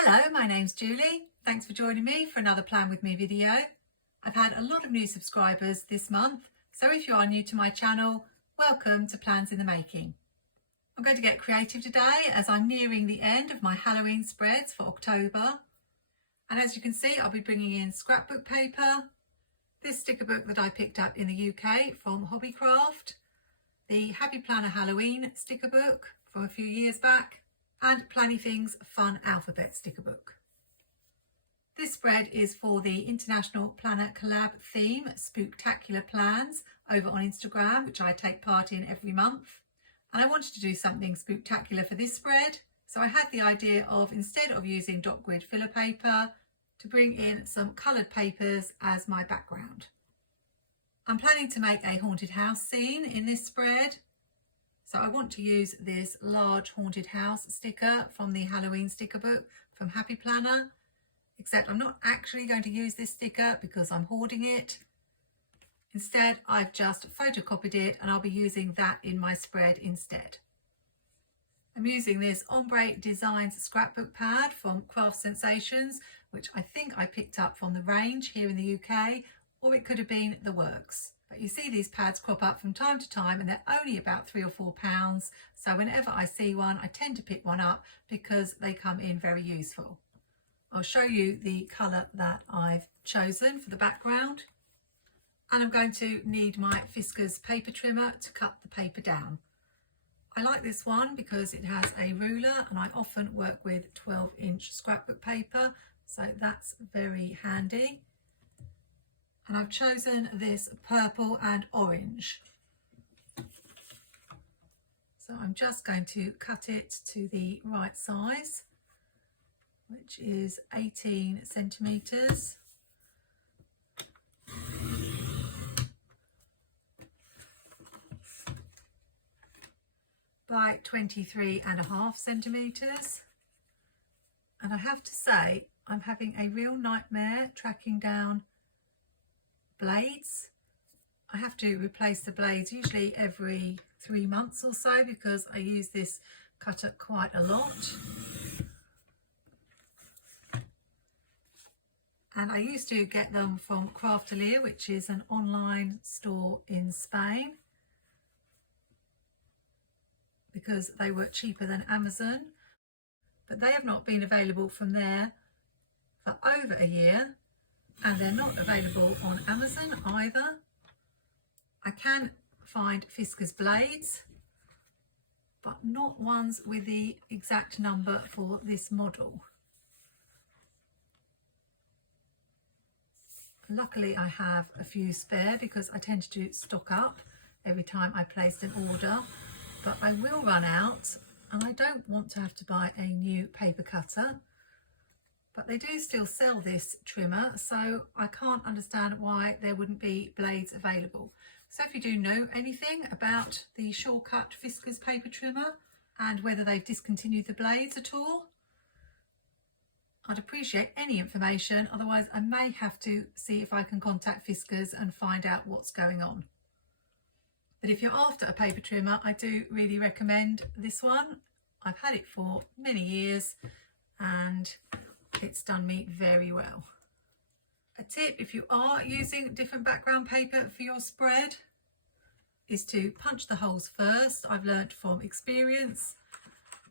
Hello, my name's Julie. Thanks for joining me for another Plan With Me video. I've had a lot of new subscribers this month, so if you are new to my channel, welcome to Plans in the Making. I'm going to get creative today as I'm nearing the end of my Halloween spreads for October. And as you can see, I'll be bringing in scrapbook paper, this sticker book that I picked up in the UK from Hobbycraft, the Happy Planner Halloween sticker book from a few years back, and Planything's Fun Alphabet sticker book. This spread is for the International Planner Collab theme, Spooktacular plans, over on Instagram, which I take part in every month. And I wanted to do something spooktacular for this spread, so I had the idea of, instead of using dot grid filler paper, to bring in some coloured papers as my background. I'm planning to make a haunted house scene in this spread. So I want to use this large haunted house sticker from the Halloween sticker book from Happy Planner, except I'm not actually going to use this sticker because I'm hoarding it. Instead, I've just photocopied it and I'll be using that in my spread instead. I'm using this Ombre Designs scrapbook pad from Craft Sensations, which I think I picked up from the range here in the UK, or it could have been the works. But you see these pads crop up from time to time and they're only about £3 or £4. So whenever I see one, I tend to pick one up because they come in very useful. I'll show you the colour that I've chosen for the background. And I'm going to need my Fiskars paper trimmer to cut the paper down. I like this one because it has a ruler and I often work with 12-inch scrapbook paper, so that's very handy. And I've chosen this purple and orange. So I'm just going to cut it to the right size, which is 18 centimetres. By 23.5 centimetres. And I have to say, I'm having a real nightmare tracking down blades. I have to replace the blades usually every 3 months or so because I use this cutter quite a lot. And I used to get them from Creativejournal, which is an online store in Spain, because they were cheaper than Amazon, but they have not been available from there for over a year. And they're not available on Amazon either. I can find Fiskars blades, but not ones with the exact number for this model. Luckily I have a few spare because I tend to stock up every time I place an order, but I will run out and I don't want to have to buy a new paper cutter. But they do still sell this trimmer, so I can't understand why there wouldn't be blades available. So if you do know anything about the shortcut Fiskars paper trimmer and whether they've discontinued the blades at all, I'd appreciate any information. Otherwise I may have to see if I can contact Fiskars and find out what's going on. But if you're after a paper trimmer, I do really recommend this one. I've had it for many years and it's done me very well. A tip if you are using different background paper for your spread is to punch the holes first. I've learnt from experience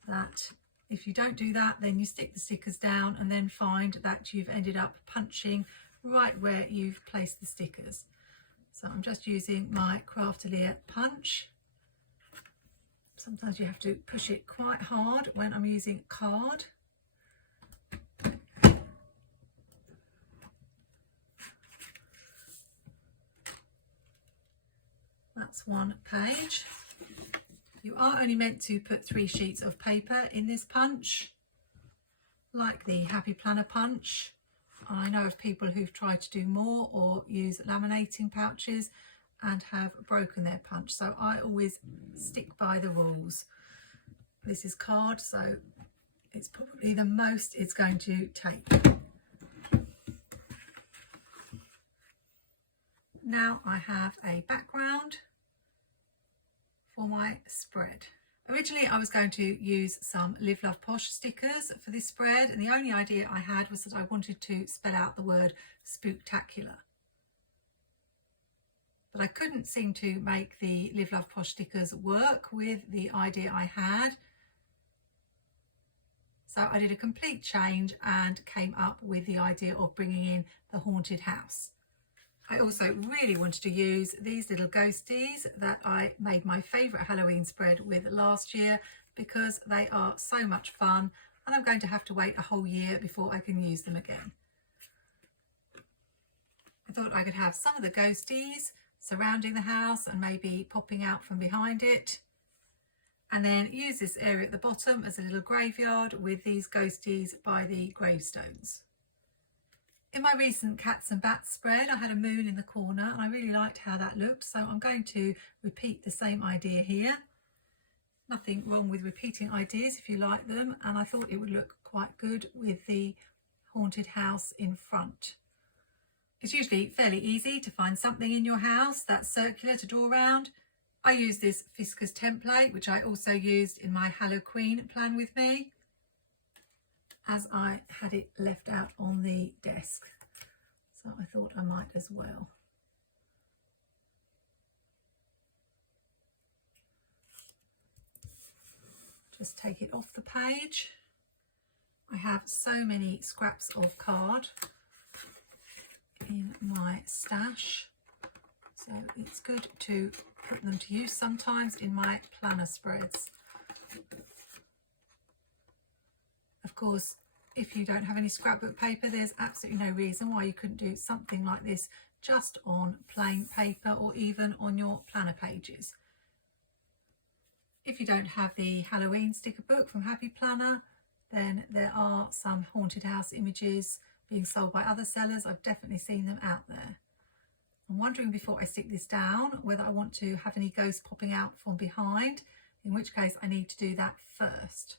that if you don't do that, then you stick the stickers down and then find that you've ended up punching right where you've placed the stickers. So I'm just using my Creativejournal punch. Sometimes you have to push it quite hard when I'm using card. That's one page. You are only meant to put 3 sheets of paper in this punch, like the Happy Planner punch. I know of people who've tried to do more or use laminating pouches and have broken their punch, so I always stick by the rules. This is card, so it's probably the most it's going to take. Now I have a background for my spread. Originally I was going to use some Live Love Posh stickers for this spread, and the only idea I had was that I wanted to spell out the word Spooktacular. But I couldn't seem to make the Live Love Posh stickers work with the idea I had. So I did a complete change and came up with the idea of bringing in the haunted house. I also really wanted to use these little ghosties that I made my favourite Halloween spread with last year, because they are so much fun and I'm going to have to wait a whole year before I can use them again. I thought I could have some of the ghosties surrounding the house and maybe popping out from behind it, and then use this area at the bottom as a little graveyard with these ghosties by the gravestones. In my recent cats and bats spread, I had a moon in the corner and I really liked how that looked, so I'm going to repeat the same idea here. Nothing wrong with repeating ideas if you like them, and I thought it would look quite good with the haunted house in front. It's usually fairly easy to find something in your house that's circular to draw around. I use this Fisker's template, which I also used in my Halloween Plan With Me, as I had it left out on the desk. So I thought I might as well. Just take it off the page. I have so many scraps of card in my stash, so it's good to put them to use sometimes in my planner spreads. Of course, if you don't have any scrapbook paper, there's absolutely no reason why you couldn't do something like this just on plain paper or even on your planner pages. If you don't have the Halloween sticker book from Happy Planner, then there are some haunted house images being sold by other sellers. I've definitely seen them out there. I'm wondering before I stick this down whether I want to have any ghosts popping out from behind, in which case I need to do that first.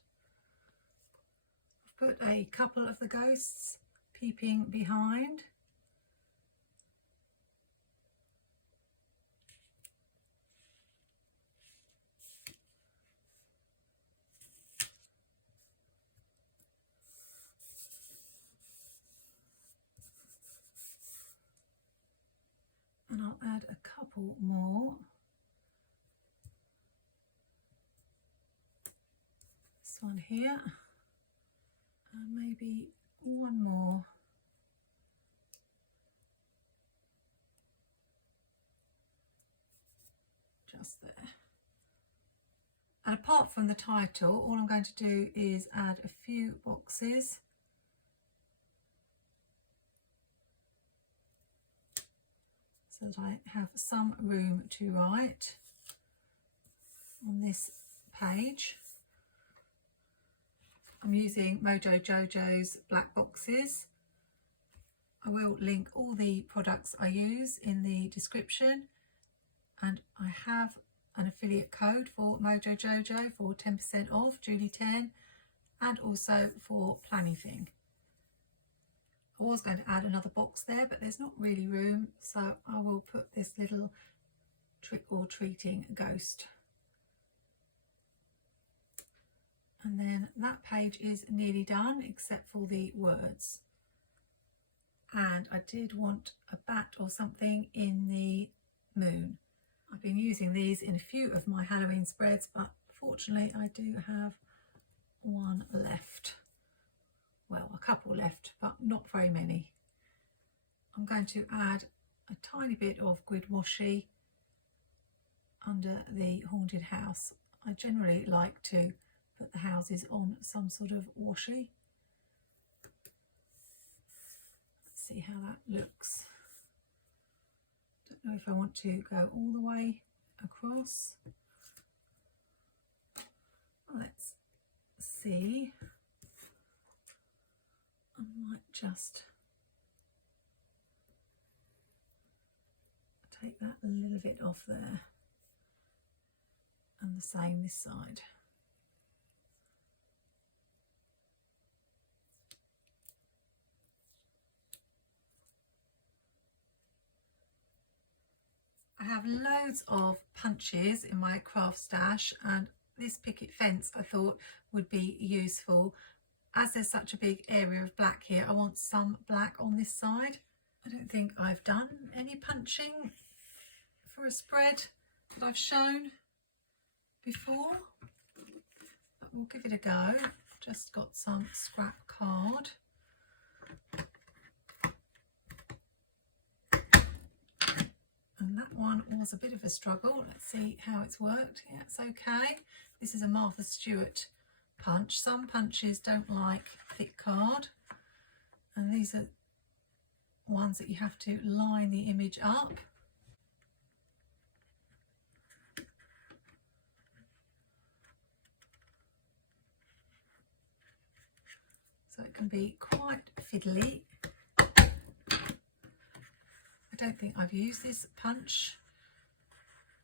I've put a couple of the ghosts peeping behind. And I'll add a couple more. This one here, and maybe one more. Just there. And apart from the title, all I'm going to do is add a few boxes. So that I have some room to write on this page. I'm using Mojo Jojo's black boxes. I will link all the products I use in the description, and I have an affiliate code for Mojo Jojo for 10% off, Julie10, and also for Planything. I was going to add another box there, but there's not really room, so I will put this little trick or treating ghost. And then that page is nearly done except for the words. And I did want a bat or something in the moon. I've been using these in a few of my Halloween spreads, but fortunately I do have one left. Well, a couple left, but not very many. I'm going to add a tiny bit of grid washi under the haunted house. I generally like to put the houses on some sort of washi. Let's see how that looks. Don't know if I want to go all the way across. Let's see. I might just take that a little bit off there, and the same this side. I have loads of punches in my craft stash, and this picket fence I thought would be useful. As there's such a big area of black here, I want some black on this side. I don't think I've done any punching for a spread that I've shown before, but we'll give it a go. Just got some scrap card. And that one was a bit of a struggle. Let's see how it's worked. Yeah, it's okay. This is a Martha Stewart punch. Some punches don't like thick card, and these are ones that you have to line the image up. So it can be quite fiddly. I don't think I've used this punch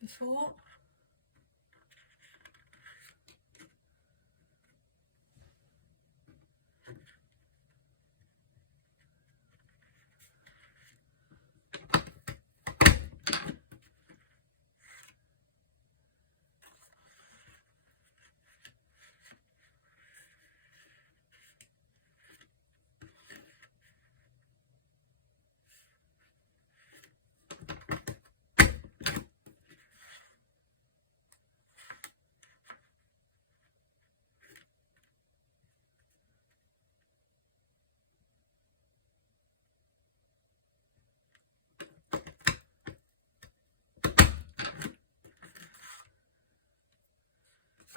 before.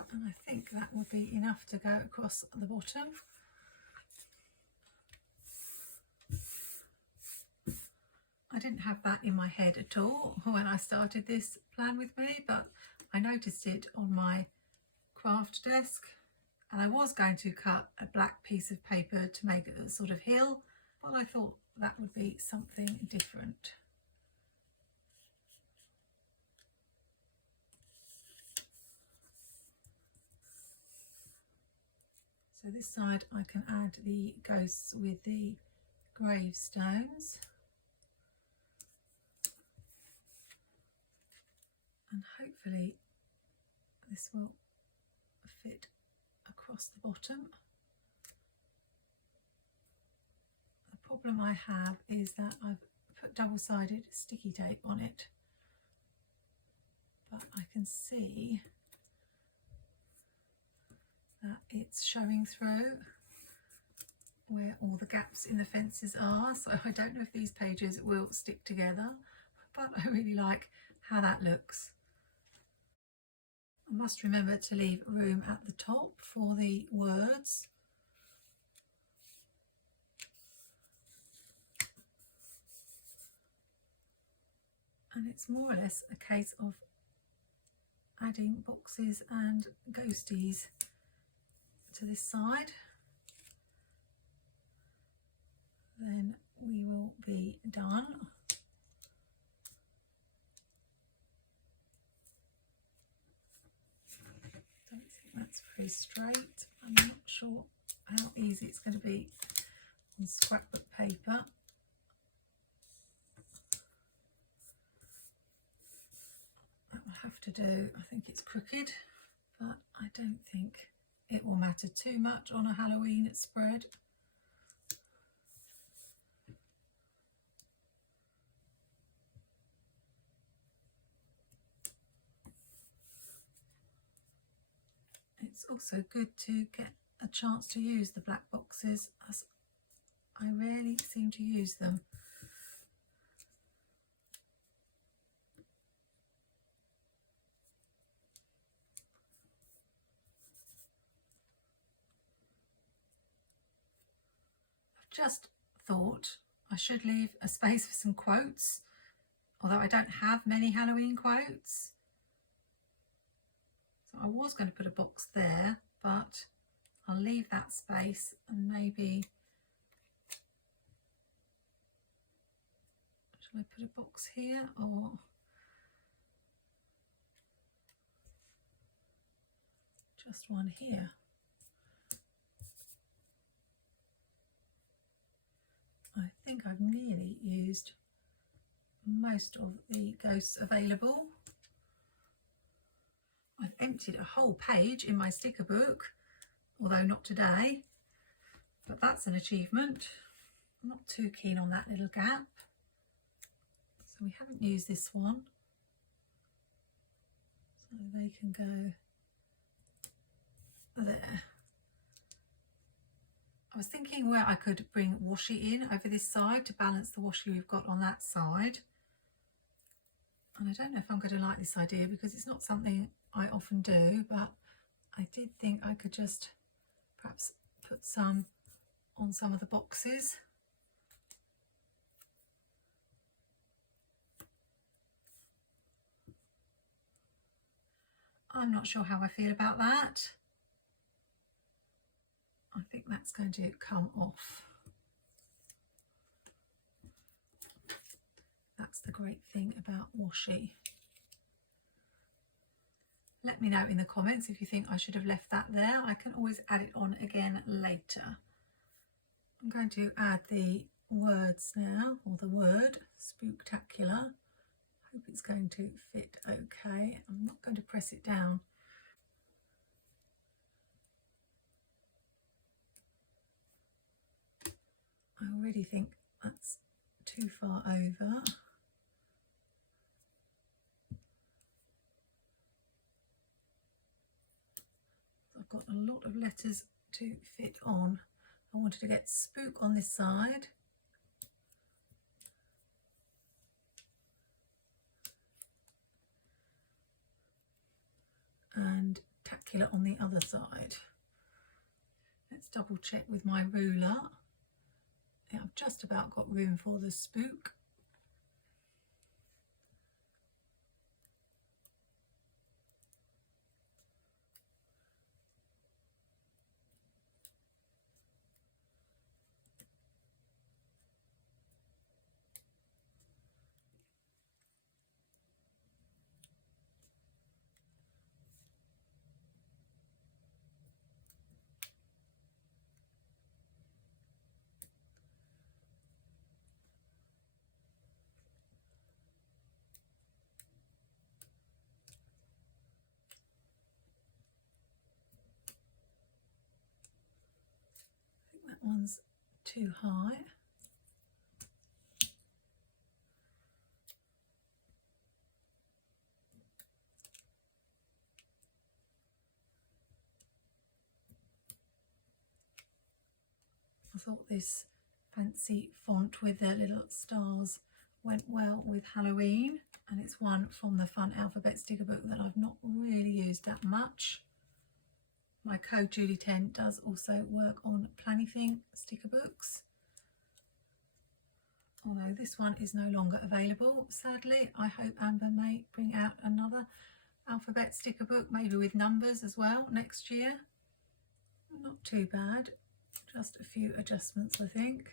And I think that would be enough to go across the bottom. I didn't have that in my head at all when I started this plan with me, but I noticed it on my craft desk, and I was going to cut a black piece of paper to make a sort of hill, but I thought that would be something different. So this side I can add the ghosts with the gravestones, and hopefully this will fit across the bottom. The problem I have is that I've put double-sided sticky tape on it, but I can see that it's showing through where all the gaps in the fences are, so I don't know if these pages will stick together, but I really like how that looks. I must remember to leave room at the top for the words. And it's more or less a case of adding boxes and ghosties to this side. Then we will be done. Don't think that's very straight. I'm not sure how easy it's going to be on scrapbook paper. That will have to do. I think it's crooked, but I don't think it will matter too much on a Halloween spread. It's also good to get a chance to use the black boxes, as I rarely seem to use them. I've just thought I should leave a space for some quotes, although I don't have many Halloween quotes. So I was going to put a box there, but I'll leave that space, and maybe, shall I put a box here or just one here? I think I've nearly used most of the ghosts available. I've emptied a whole page in my sticker book, although not today, but that's an achievement. I'm not too keen on that little gap. So we haven't used this one. So they can go there. I was thinking where I could bring washi in over this side to balance the washi we've got on that side. And I don't know if I'm going to like this idea because it's not something I often do, but I did think I could just perhaps put some on some of the boxes. I'm not sure how I feel about that. I think that's going to come off. That's the great thing about washi. Let me know in the comments if you think I should have left that there. I can always add it on again later. I'm going to add the words now, or the word Spooktacular. Hope it's going to fit okay. I'm not going to press it down. I already think that's too far over. I've got a lot of letters to fit on. I wanted to get spook on this side. And tacular on the other side. Let's double check with my ruler. Yeah, I've just about got room for the spook. That one's too high. I thought this fancy font with their little stars went well with Halloween, and it's one from the Fun Alphabet sticker book that I've not really used that much. My code Julie10 does also work on Planything sticker books, although this one is no longer available, sadly. I hope Amber may bring out another alphabet sticker book, maybe with numbers as well, next year. Not too bad, just a few adjustments, I think.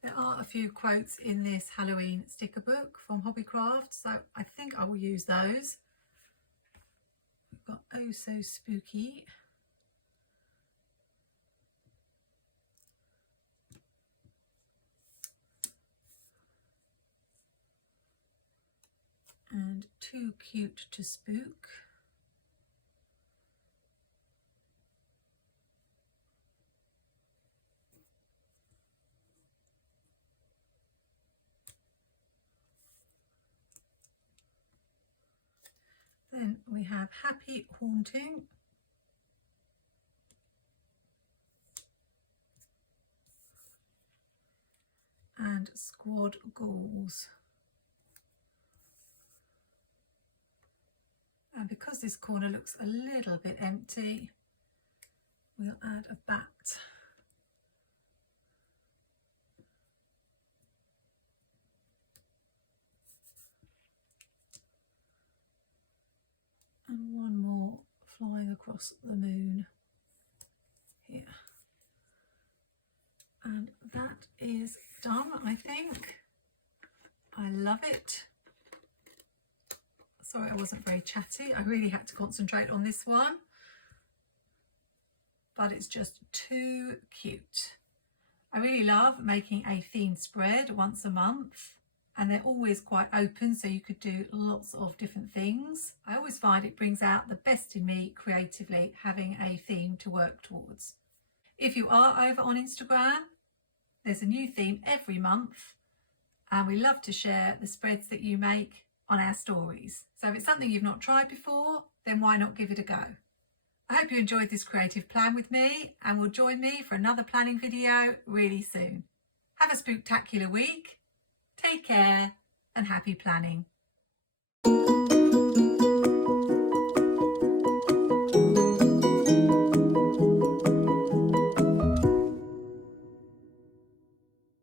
There are a few quotes in this Halloween sticker book from Hobbycraft, so I think I will use those. We've got "Oh So Spooky." And "Too Cute to Spook." Then we have "Happy Haunting." And "Squad Ghouls." And because this corner looks a little bit empty, we'll add a bat. And one more flying across the moon here. And that is done, I think. I love it. Sorry I wasn't very chatty. I really had to concentrate on this one. But it's just too cute. I really love making a themed spread once a month. And they're always quite open, so you could do lots of different things. I always find it brings out the best in me creatively, having a theme to work towards. If you are over on Instagram, there's a new theme every month, and we love to share the spreads that you make on our stories. So if it's something you've not tried before, then why not give it a go? I hope you enjoyed this creative plan with me, and will join me for another planning video really soon. Have a spooktacular week. Take care and happy planning.